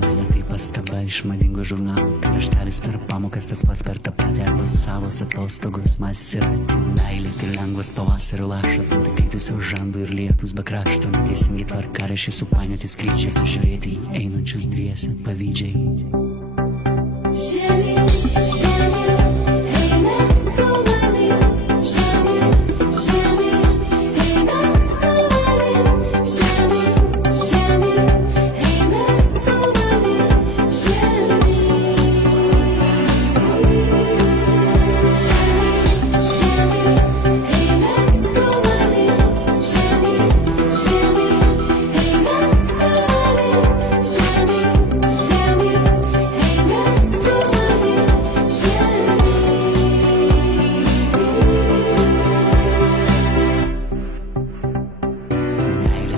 Meilė tai pastaba iš madingo žurnalo, tai raštelis per pamokas, tas pats per tą patį arba savos atostogos, Maserati. Meilė tai lengvas pavasario lašas, ant įkaitusių žandų ir lietus be krašto, neteisingi tvarkaraščiai supainioti skrydžiai, žiūrėti į einančius dviese pavydžiai.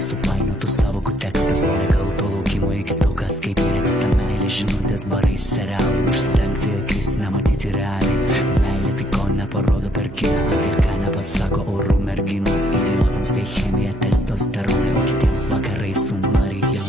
Supainiotų savokų tekstas, nori kalto laukimo iki to, kas kaip mėgsta. Meilė žinutės barai, serialai, užsidengti akis, nematyti realiai. Meilė tai ko neparodo per kiną, apie ką nepasako orų merginos. Idiotams tai chemija, testosteronai, o kitiems vakarai su Marija.